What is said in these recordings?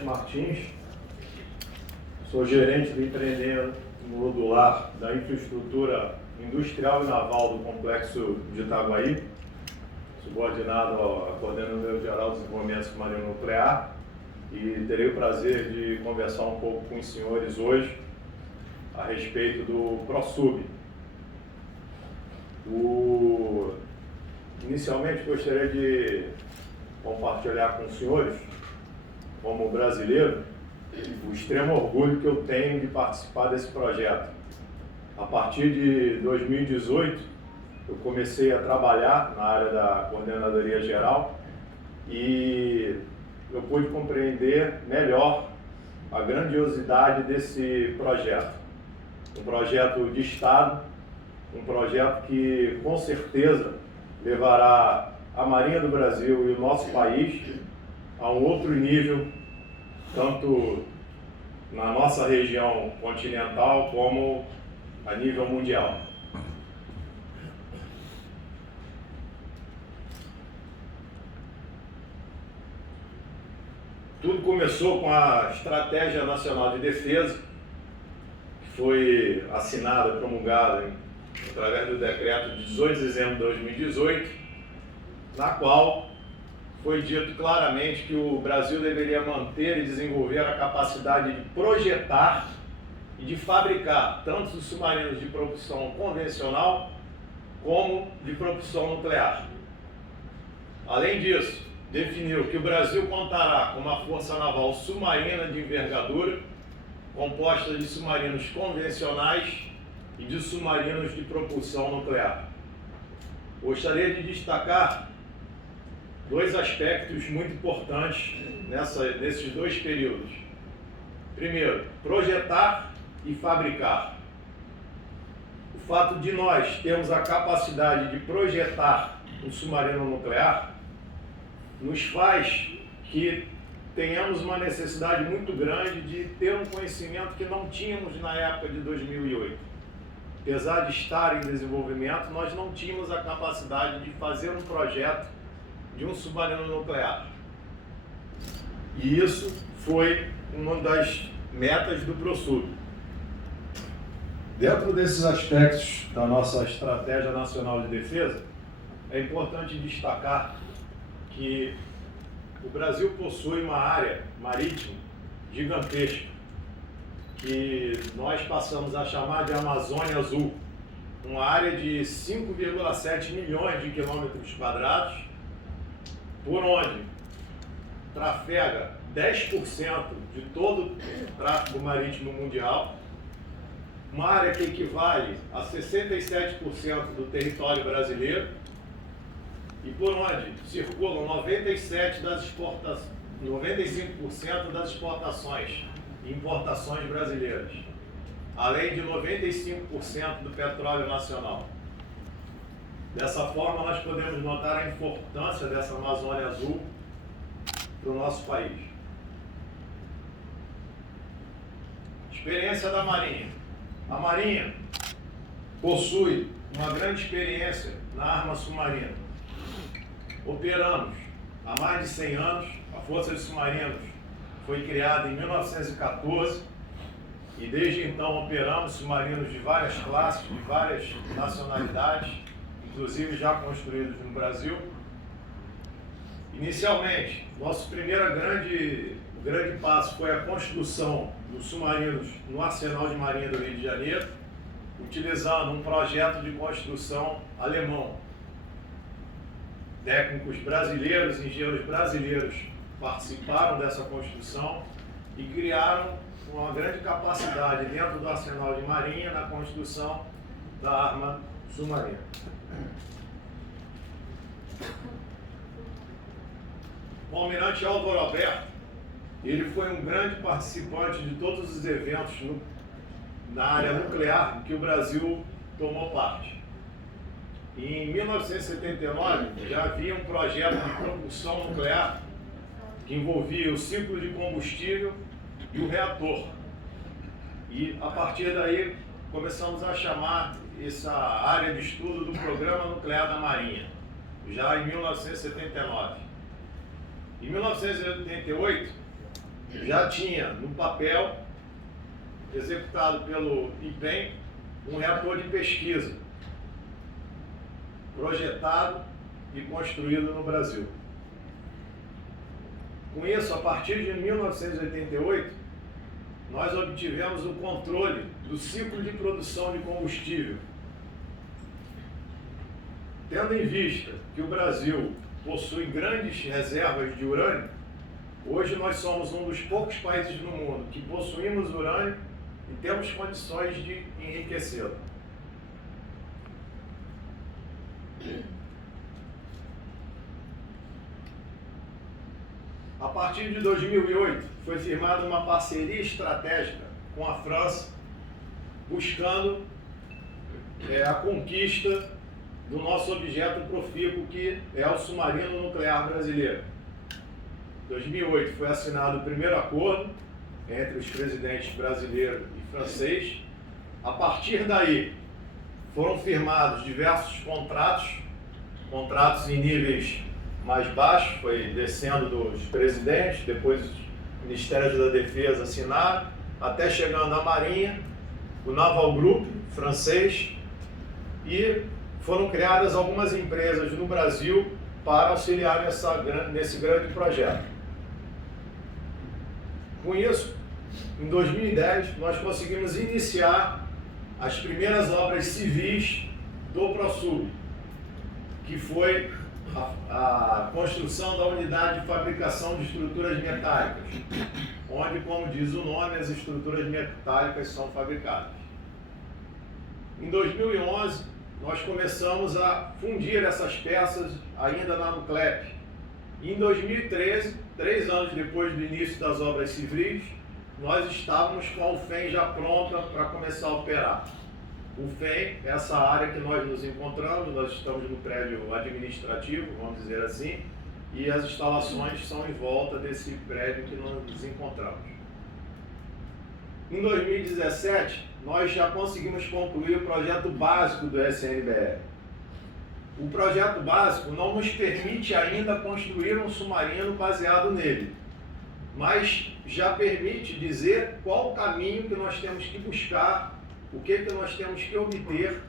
Almirante Martins, sou gerente do empreendimento modular da infraestrutura industrial e naval do Complexo de Itaguaí, subordinado à Coordenadora Geral de Desenvolvimento Submarino Nuclear, e terei o prazer de conversar um pouco com os senhores hoje a respeito do ProSub. Inicialmente gostaria de compartilhar com os senhores, como brasileiro, o extremo orgulho que eu tenho de participar desse projeto. A partir de 2018, eu comecei a trabalhar na área da Coordenadoria Geral e eu pude compreender melhor a grandiosidade desse projeto. Um projeto de Estado, um projeto que com certeza levará a Marinha do Brasil e o nosso país a um outro nível, tanto na nossa região continental como a nível mundial. Tudo começou com a Estratégia Nacional de Defesa, que foi assinada, promulgada através do decreto de 18 de dezembro de 2018, na qual foi dito claramente que o Brasil deveria manter e desenvolver a capacidade de projetar e de fabricar tanto os submarinos de propulsão convencional como de propulsão nuclear. Além disso, definiu que o Brasil contará com uma força naval submarina de envergadura, composta de submarinos convencionais e de submarinos de propulsão nuclear. Gostaria de destacar dois aspectos muito importantes nesses dois períodos. Primeiro, projetar e fabricar. O fato de nós termos a capacidade de projetar um submarino nuclear nos faz que tenhamos uma necessidade muito grande de ter um conhecimento que não tínhamos na época de 2008. Apesar de estar em desenvolvimento, nós não tínhamos a capacidade de fazer um projeto de um submarino nuclear. E isso foi uma das metas do ProSub. Dentro desses aspectos da nossa Estratégia Nacional de Defesa, é importante destacar que o Brasil possui uma área marítima gigantesca, que nós passamos a chamar de Amazônia Azul, uma área de 5,7 milhões de quilômetros quadrados, por onde trafega 10% de todo o tráfego marítimo mundial, uma área que equivale a 67% do território brasileiro e por onde circulam 95% das exportações e importações brasileiras, além de 95% do petróleo nacional. Dessa forma, nós podemos notar a importância dessa Amazônia Azul para o nosso país. Experiência da Marinha. A Marinha possui uma grande experiência na arma submarina. Operamos há mais de 100 anos, a Força de Submarinos foi criada em 1914 e desde então operamos submarinos de várias classes, de várias nacionalidades, inclusive já construídos no Brasil. Inicialmente, nosso primeiro grande passo foi a construção dos submarinos no Arsenal de Marinha do Rio de Janeiro, utilizando um projeto de construção alemão. Técnicos brasileiros, engenheiros brasileiros participaram dessa construção e criaram uma grande capacidade dentro do Arsenal de Marinha na construção da arma submarina. O almirante Álvaro Alberto, ele foi um grande participante de todos os eventos na área nuclear em que o Brasil tomou parte. E em 1979 já havia um projeto de propulsão nuclear que envolvia o ciclo de combustível e o reator. E a partir daí começamos a chamar essa área de estudo do Programa Nuclear da Marinha, já em 1979. Em 1988, já tinha no papel, executado pelo IPEM, um reator de pesquisa, projetado e construído no Brasil. Com isso, a partir de 1988, nós obtivemos o controle do ciclo de produção de combustível. Tendo em vista que o Brasil possui grandes reservas de urânio, hoje nós somos um dos poucos países no mundo que possuímos urânio e temos condições de enriquecê-lo. A partir de 2008, foi firmada uma parceria estratégica com a França, buscando a conquista do nosso objeto profícuo, que é o submarino nuclear brasileiro. Em 2008 foi assinado o primeiro acordo entre os presidentes brasileiro e francês. A partir daí, foram firmados diversos contratos em níveis mais baixos, foi descendo dos presidentes, depois os Ministérios da Defesa assinaram, até chegando à Marinha, o Naval Group francês, e foram criadas algumas empresas no Brasil para auxiliar nesse grande projeto. Com isso, em 2010, nós conseguimos iniciar as primeiras obras civis do ProSub, que foi a construção da unidade de fabricação de estruturas metálicas, onde, como diz o nome, as estruturas metálicas são fabricadas. Em 2011, nós começamos a fundir essas peças ainda na Nuclep. E em 2013, 3 anos depois do início das obras civis, nós estávamos com a UFEM já pronta para começar a operar. O FEM, essa área que nós nos encontramos, nós estamos no prédio administrativo, vamos dizer assim, e as instalações são em volta desse prédio que nós nos encontramos. Em 2017, nós já conseguimos concluir o projeto básico do SNBR. O projeto básico não nos permite ainda construir um submarino baseado nele, mas já permite dizer qual o caminho que nós temos que buscar, o que nós temos que obter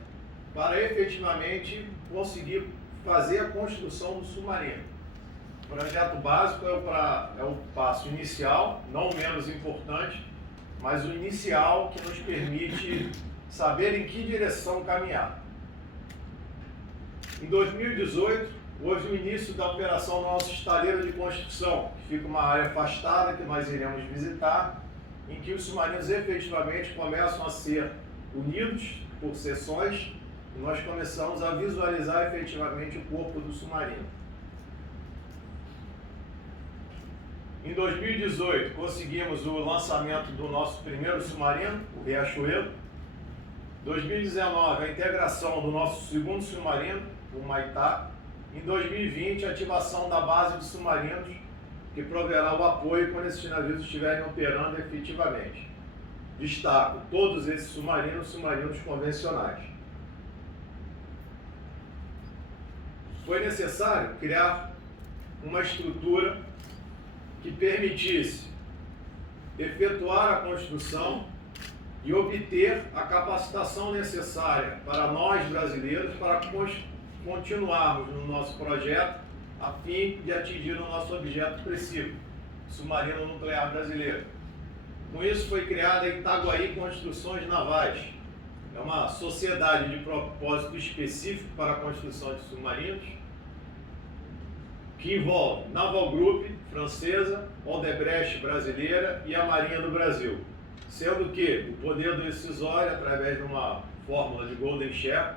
para efetivamente conseguir fazer a construção do submarino. O projeto básico é o passo inicial, não menos importante, mas o inicial que nos permite saber em que direção caminhar. Em 2018, houve o início da operação do nosso estaleiro de construção, que fica uma área afastada que nós iremos visitar, em que os submarinos efetivamente começam a ser unidos por seções, e nós começamos a visualizar efetivamente o corpo do submarino. Em 2018, conseguimos o lançamento do nosso primeiro submarino, o Riachuelo. Em 2019, a integração do nosso segundo submarino, o Maitá. Em 2020, a ativação da base de submarinos, que proverá o apoio quando esses navios estiverem operando efetivamente. Destaco todos esses submarinos convencionais. Foi necessário criar uma estrutura que permitisse efetuar a construção e obter a capacitação necessária para nós brasileiros para continuarmos no nosso projeto a fim de atingir o nosso objeto principal, submarino nuclear brasileiro. Com isso foi criada a Itaguaí Construções Navais. É uma sociedade de propósito específico para a construção de submarinos, que envolve Naval Group, francesa, Odebrecht, brasileira, e a Marinha do Brasil. Sendo que o poder decisório, através de uma fórmula de Golden Share,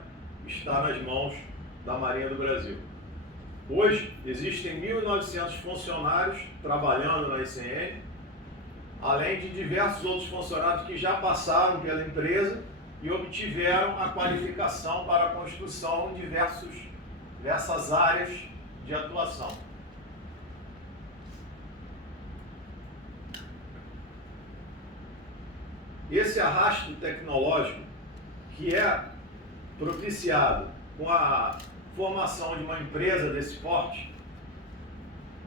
está nas mãos da Marinha do Brasil. Hoje, existem 1.900 funcionários trabalhando na ICN, além de diversos outros funcionários que já passaram pela empresa e obtiveram a qualificação para a construção em diversas áreas de atuação. Esse arrasto tecnológico, que é propiciado com a formação de uma empresa desse porte,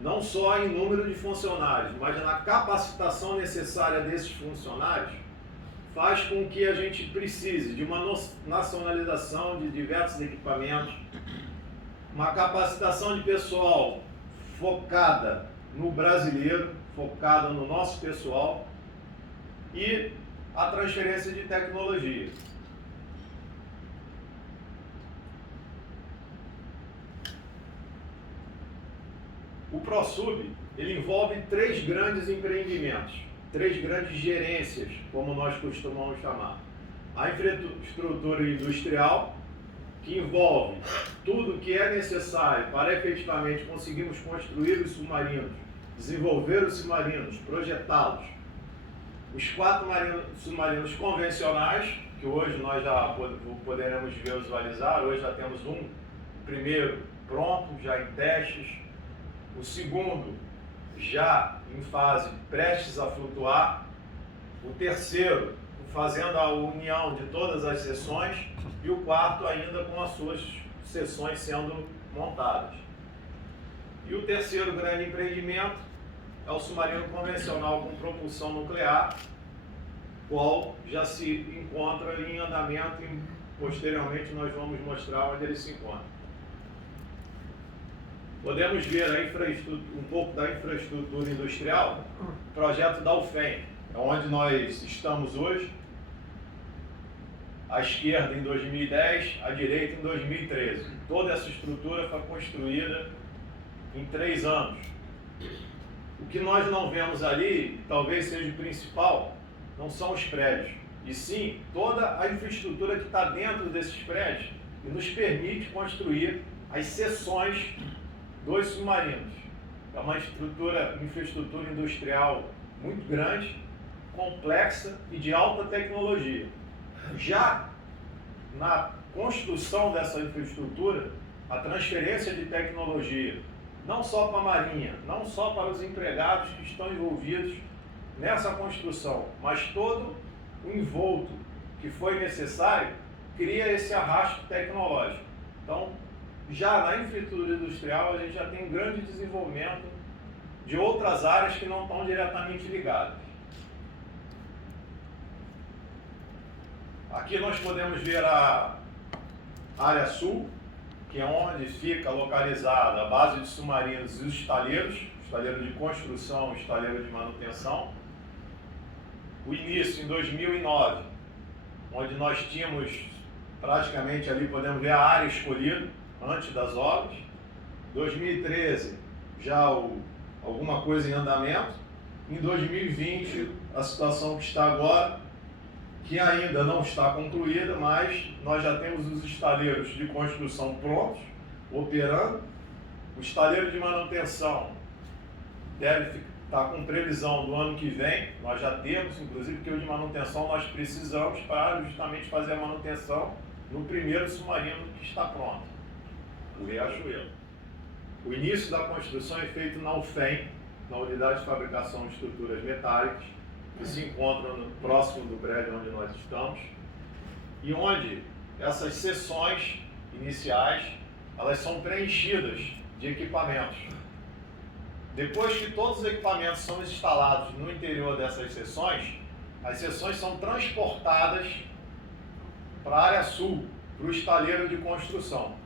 não só em número de funcionários, mas na capacitação necessária desses funcionários, faz com que a gente precise de uma nacionalização de diversos equipamentos, uma capacitação de pessoal focada no brasileiro, focada no nosso pessoal e a transferência de tecnologia. O ProSub, ele envolve 3 grandes empreendimentos, 3 grandes gerências, como nós costumamos chamar. A infraestrutura industrial, que envolve tudo que é necessário para efetivamente conseguirmos construir os submarinos, desenvolver os submarinos, projetá-los. Os 4 submarinos convencionais, que hoje nós já poderemos visualizar, hoje já temos o primeiro pronto, já em testes, o segundo já em fase prestes a flutuar, o terceiro fazendo a união de todas as seções e o quarto ainda com as suas seções sendo montadas. E o terceiro grande empreendimento é o submarino convencional com propulsão nuclear, qual já se encontra em andamento e posteriormente nós vamos mostrar onde ele se encontra. Podemos ver um pouco da infraestrutura industrial, o projeto da UFEM, é onde nós estamos hoje, à esquerda em 2010, à direita em 2013. Toda essa estrutura foi construída em 3 anos. O que nós não vemos ali, talvez seja o principal, não são os prédios, e sim toda a infraestrutura que está dentro desses prédios e nos permite construir as seções dos submarinos. É uma infraestrutura industrial muito grande, complexa e de alta tecnologia. Já na construção dessa infraestrutura, a transferência de tecnologia, não só para a Marinha, não só para os empregados que estão envolvidos nessa construção, mas todo o envolto que foi necessário, cria esse arrasto tecnológico. Então, já na infraestrutura industrial, a gente já tem um grande desenvolvimento de outras áreas que não estão diretamente ligadas. Aqui nós podemos ver a área sul, que é onde fica localizada a base de submarinos e os estaleiros de construção, estaleiro de manutenção. O início em 2009, onde nós tínhamos praticamente ali, podemos ver a área escolhida antes das obras. 2013, já alguma coisa em andamento. Em 2020, a situação que está agora, que ainda não está concluída, mas nós já temos os estaleiros de construção prontos, operando. O estaleiro de manutenção deve estar com previsão do ano que vem, nós já temos, inclusive, que o de manutenção nós precisamos para justamente fazer a manutenção no primeiro submarino que está pronto, o Riachuelo. O início da construção é feito na UFEM, na Unidade de Fabricação de Estruturas Metálicas, que se encontra próximo do prédio onde nós estamos, e onde essas seções iniciais, elas são preenchidas de equipamentos. Depois que todos os equipamentos são instalados no interior dessas seções, as seções são transportadas para a área sul, para o estaleiro de construção.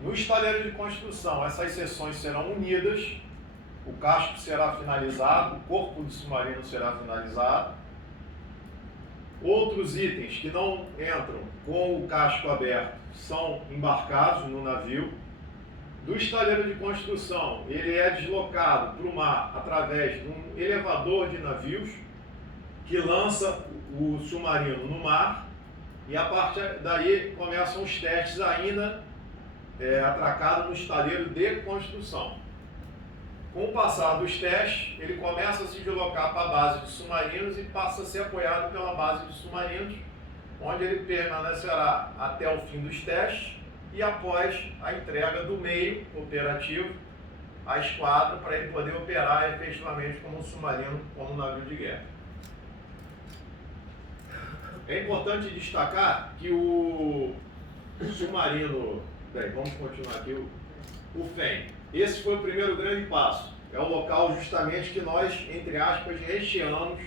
No estaleiro de construção, essas seções serão unidas, o casco será finalizado, o corpo do submarino será finalizado. Outros itens que não entram com o casco aberto são embarcados no navio. Do estaleiro de construção, ele é deslocado para o mar através de um elevador de navios que lança o submarino no mar, e a partir daí começam os testes ainda atracado no estaleiro de construção. Com o passar dos testes, ele começa a se deslocar para a base de submarinos e passa a ser apoiado pela base de submarinos, onde ele permanecerá até o fim dos testes e após a entrega do meio operativo à esquadra, para ele poder operar efetivamente como um submarino, como um navio de guerra. É importante destacar que o submarino, vamos continuar aqui, o FEM, esse foi o primeiro grande passo. É o local justamente que nós, entre aspas, recheamos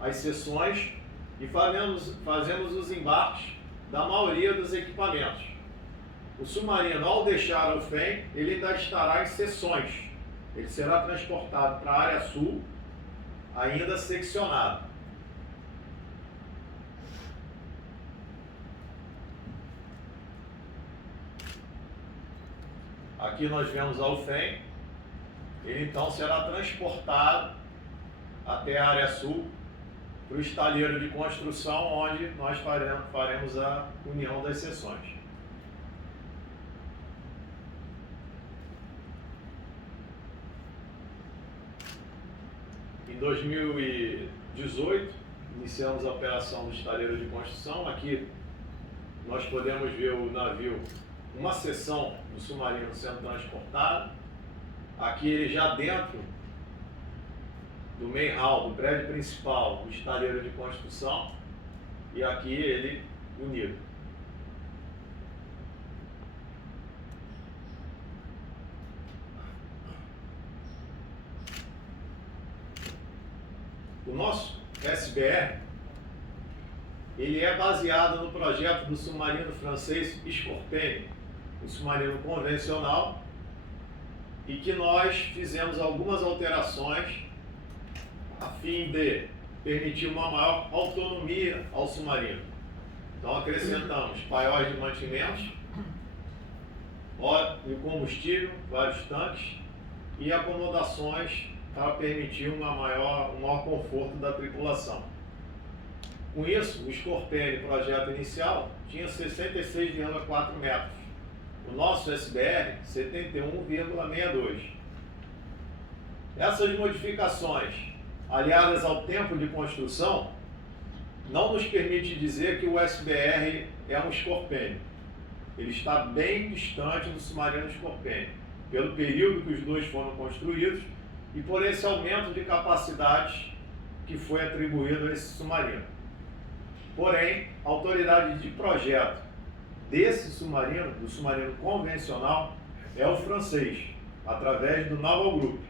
as seções e fazemos os embarques da maioria dos equipamentos. O submarino, ao deixar a UFEM, ele ainda estará em seções. Ele será transportado para a área sul, ainda seccionado. Aqui nós vemos a UFEM. Ele então será transportado até a área sul, para o estaleiro de construção, onde nós faremos a união das seções. Em 2018, iniciamos a operação do estaleiro de construção. Aqui nós podemos ver o navio, uma seção do submarino sendo transportada. Aqui ele já dentro do main hall, do prédio principal, do estaleiro de construção, e aqui ele unido. O nosso SBR, ele é baseado no projeto do submarino francês Scorpène, um submarino convencional, e que nós fizemos algumas alterações a fim de permitir uma maior autonomia ao submarino. Então acrescentamos paióis de mantimentos, óleo e combustível, vários tanques e acomodações para permitir um maior conforto da tripulação. Com isso, o Scorpène, projeto inicial, tinha 66,4 metros. O nosso SBR, 71,62. Essas modificações, aliadas ao tempo de construção, não nos permite dizer que o SBR é um Scorpène. Ele está bem distante do submarino Scorpène, pelo período que os dois foram construídos e por esse aumento de capacidades que foi atribuído a esse submarino. Porém, a autoridade de projeto desse submarino, do submarino convencional, é o francês, através do Naval Group.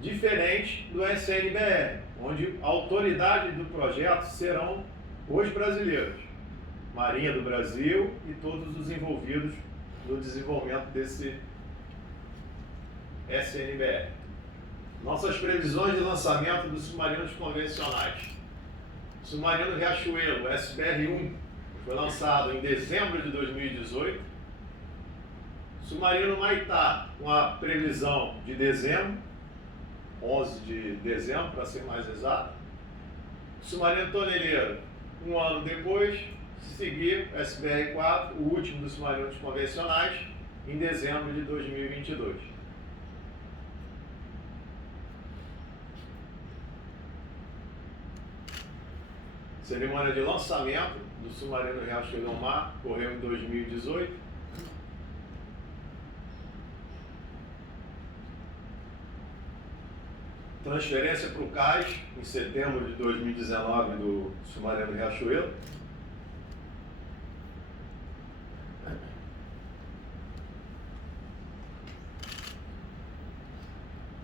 Diferente do SNBR, onde a autoridade do projeto serão os brasileiros, Marinha do Brasil e todos os envolvidos no desenvolvimento desse SNBR. Nossas previsões de lançamento dos submarinos convencionais. Submarino Riachuelo, SBR-1, foi lançado em dezembro de 2018. Submarino Maitá, com a previsão de dezembro, 11 de dezembro, para ser mais exato. Submarino Toneleiro, um ano depois, seguir SBR-4, o último dos submarinos convencionais, em dezembro de 2022. Cerimônia de lançamento do submarino Riachuelo ao Mar ocorreu em 2018. Transferência para o cais em setembro de 2019 do submarino Riachuelo.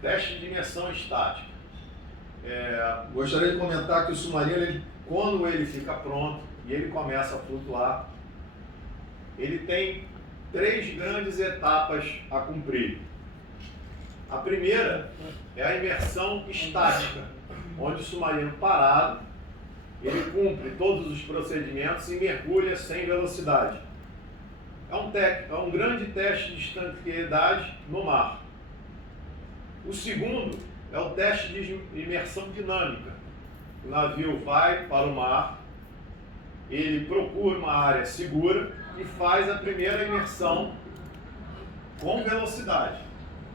Teste de imersão estática. Gostaria de comentar que o submarino, quando ele fica pronto e ele começa a flutuar, ele tem 3 grandes etapas a cumprir. A primeira é a imersão estática, onde o submarino parado, ele cumpre todos os procedimentos e mergulha sem velocidade. É um grande teste de estanqueidade no mar. O segundo é o teste de imersão dinâmica. O navio vai para o mar, ele procura uma área segura e faz a primeira imersão com velocidade.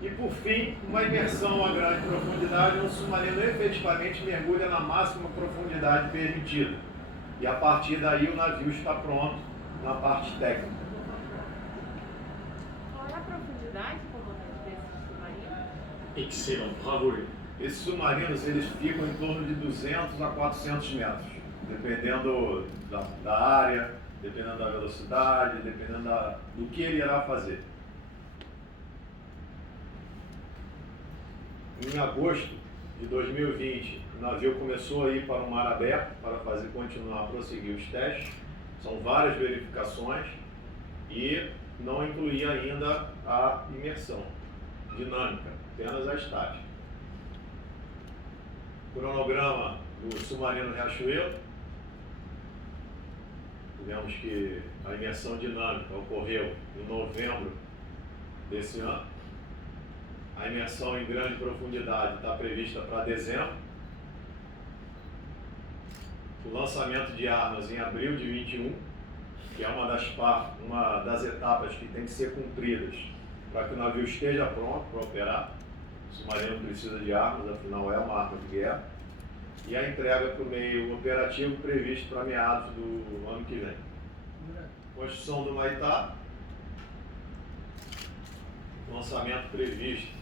E por fim, uma imersão a grande profundidade, onde o submarino efetivamente mergulha na máxima profundidade permitida. E a partir daí o navio está pronto na parte técnica. Qual é a profundidade, comandante, desse submarino? Excellent, bravo. Esses submarinos, eles ficam em torno de 200 a 400 metros, dependendo da área, dependendo da velocidade, dependendo do que ele irá fazer. Em agosto de 2020, o navio começou a ir para o mar aberto para continuar a prosseguir os testes. São várias verificações e não incluía ainda a imersão dinâmica, apenas a estática. Cronograma do submarino Riachuelo. Tivemos que a imersão dinâmica ocorreu em novembro desse ano. A imersão em grande profundidade está prevista para dezembro. O lançamento de armas em abril de 21, que é uma das etapas que tem que ser cumpridas para que o navio esteja pronto para operar. O submarino precisa de armas, afinal é uma arma de guerra. E a entrega para o meio operativo previsto para meados do ano que vem. Construção do Maitá. Lançamento previsto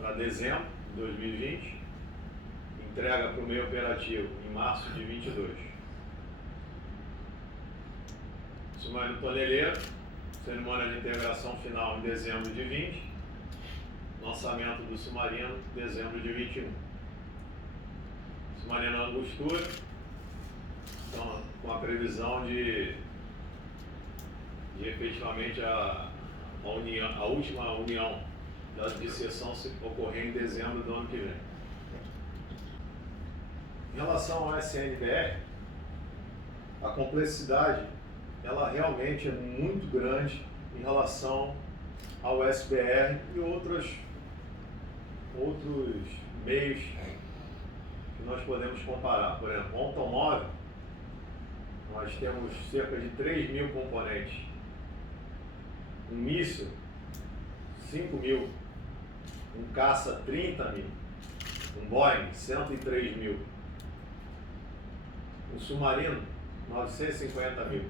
para dezembro de 2020. Entrega para o meio operativo em março de 22. Submarino Toneleiro. Cerimônia de integração final em dezembro de 20. Lançamento do submarino em dezembro de 21. Submarino Angostura, então, com a previsão de efetivamente a última união da dissessão ocorrer em dezembro do ano que vem. Em relação ao SNBR, a complexidade ela realmente é muito grande em relação ao SBR e outros meios que nós podemos comparar. Por exemplo, o automóvel, nós temos cerca de 3.000 componentes. Um míssil, 5.000. Um caça, 30.000. Um Boeing, 103.000. Um submarino, 950.000.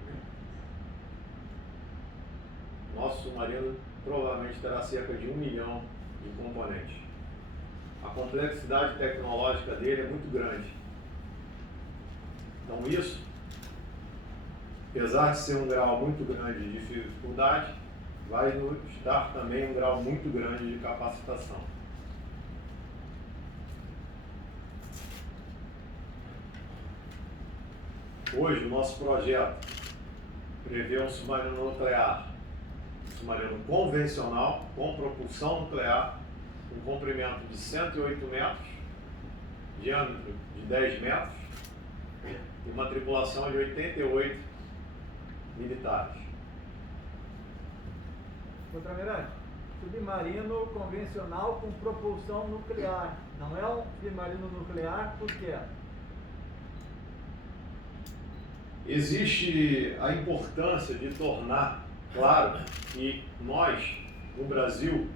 Nosso submarino provavelmente terá cerca de 1 milhão de componentes. A complexidade tecnológica dele é muito grande. Então isso, apesar de ser um grau muito grande de dificuldade, vai nos dar também um grau muito grande de capacitação. Hoje o nosso projeto prevê um submarino nuclear, um submarino convencional com propulsão nuclear, com comprimento de 108 metros, diâmetro de 10 metros e uma tripulação de 88 militares. Contramirante, submarino convencional com propulsão nuclear. Não é um submarino nuclear, por quê? Existe a importância de tornar claro que nós, no Brasil,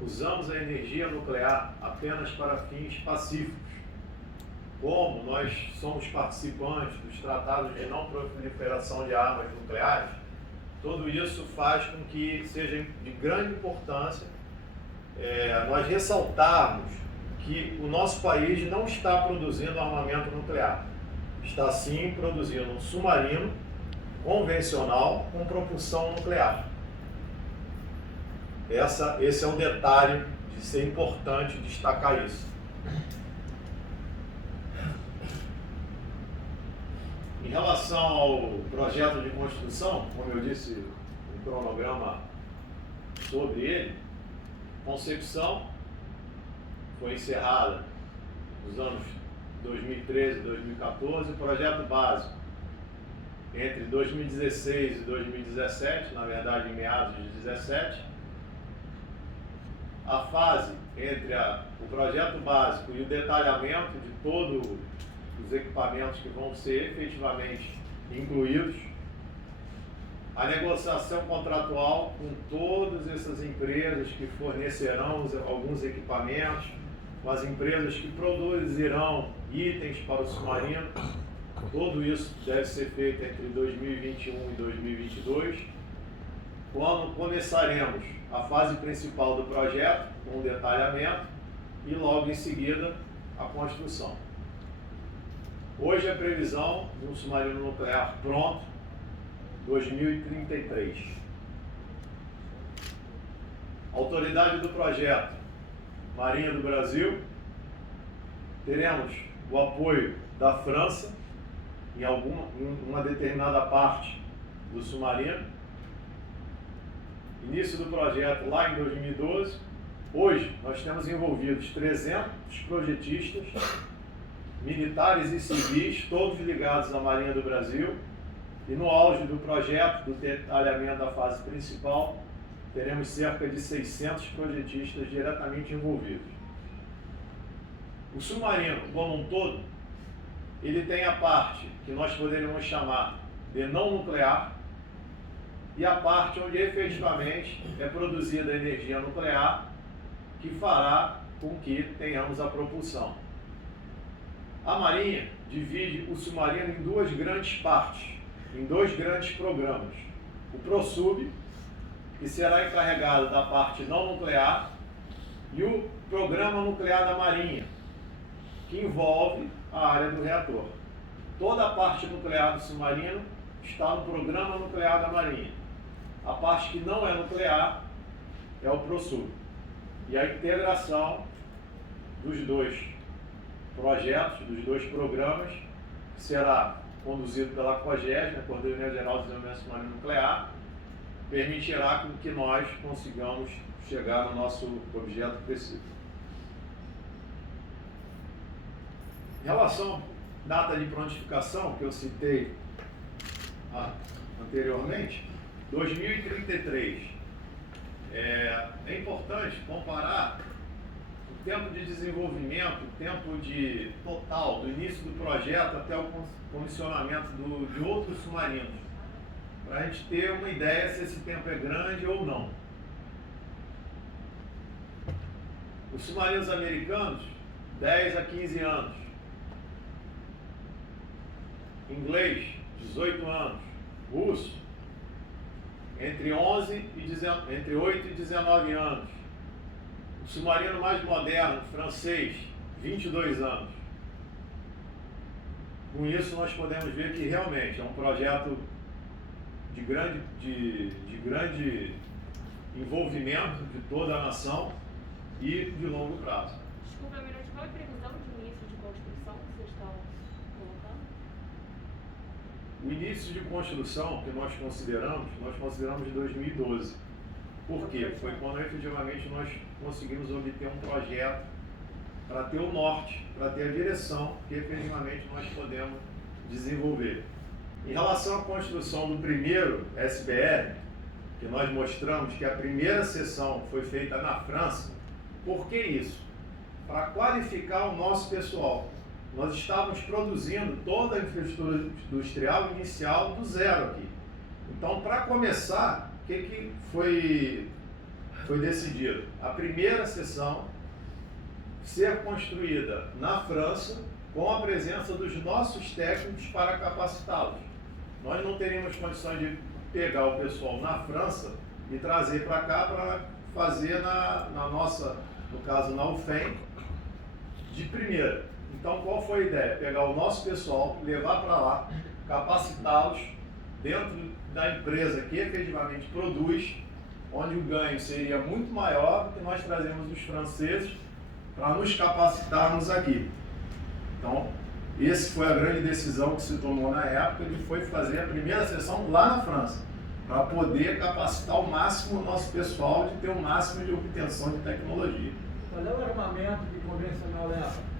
usamos a energia nuclear apenas para fins pacíficos. Como nós somos participantes dos tratados de não proliferação de armas nucleares, tudo isso faz com que seja de grande importância nós ressaltarmos que o nosso país não está produzindo armamento nuclear. Está sim produzindo um submarino convencional com propulsão nuclear. Esse é um detalhe de ser importante destacar isso. Em relação ao projeto de construção, como eu disse, um cronograma sobre ele, concepção foi encerrada nos anos 2013 e 2014, projeto básico entre 2016 e 2017, na verdade em meados de 2017. A fase entre o projeto básico e o detalhamento de todos os equipamentos que vão ser efetivamente incluídos. A negociação contratual com todas essas empresas que fornecerão alguns equipamentos, com as empresas que produzirão itens para o submarino. Tudo isso deve ser feito entre 2021 e 2022, quando começaremos a fase principal do projeto, com o detalhamento, e logo em seguida a construção. Hoje a previsão de um submarino nuclear pronto, 2033. A autoridade do projeto Marinha do Brasil. Teremos o apoio da França em uma determinada parte do submarino. Início do projeto lá em 2012. Hoje nós temos envolvidos 300 projetistas, militares e civis, todos ligados à Marinha do Brasil. E no auge do projeto, do detalhamento da fase principal, teremos cerca de 600 projetistas diretamente envolvidos. O submarino, como um todo, ele tem a parte que nós poderíamos chamar de não nuclear e a parte onde efetivamente é produzida a energia nuclear que fará com que tenhamos a propulsão. A Marinha divide o submarino em duas grandes partes, em dois grandes programas. O ProSub, que será encarregado da parte não nuclear, e o Programa Nuclear da Marinha, que envolve a área do reator. Toda a parte nuclear do submarino está no Programa Nuclear da Marinha. A parte que não é nuclear é o ProSub. E a integração dos dois projetos, dos dois programas, será conduzido pela COGES, a Coordenadoria Geral de Desenvolvimento Submarino Nuclear, permitirá com que nós consigamos chegar no nosso objeto específico. Em relação à data de prontificação, que eu citei anteriormente, 2033. É importante comparar o tempo de desenvolvimento, o tempo total do início do projeto até o comissionamento de outros submarinos, para a gente ter uma ideia se esse tempo é grande ou não. Os submarinos americanos, 10 a 15 anos. Inglês, 18 anos. Russo, entre 8 e 19 anos. O submarino mais moderno, francês, 22 anos. Com isso, nós podemos ver que realmente é um projeto de grande envolvimento de toda a nação e de longo prazo. Desculpa, Almirante, qual é a previsão de início de construção que vocês estão colocando? O início de construção que nós consideramos de 2012. Por quê? Foi quando efetivamente nós conseguimos obter um projeto para ter o norte, para ter a direção que efetivamente nós podemos desenvolver. Em relação à construção do primeiro SBR, que nós mostramos que a primeira seção foi feita na França, por que isso? Para qualificar o nosso pessoal. Nós estávamos produzindo toda a infraestrutura industrial inicial do zero aqui. Então, para começar, o que foi decidido? A primeira seção ser construída na França com a presença dos nossos técnicos para capacitá-los. Nós não teríamos condições de pegar o pessoal na França e trazer para cá para fazer na nossa, no caso na UFEM, de primeira. Então, qual foi a ideia? Pegar o nosso pessoal, levar para lá, capacitá-los dentro da empresa que efetivamente produz, onde o ganho seria muito maior do que nós trazemos dos franceses para nos capacitarmos aqui. Então, essa foi a grande decisão que se tomou na época, de foi fazer a primeira sessão lá na França, para poder capacitar ao máximo o nosso pessoal, de ter o máximo de obtenção de tecnologia. Qual é o armamento que convencional leva?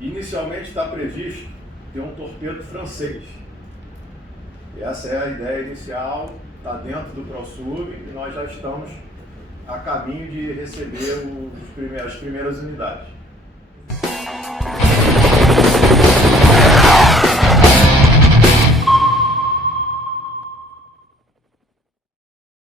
Inicialmente está previsto ter um torpedo francês. Essa é a ideia inicial, está dentro do ProSub e nós já estamos a caminho de receber as primeiras unidades.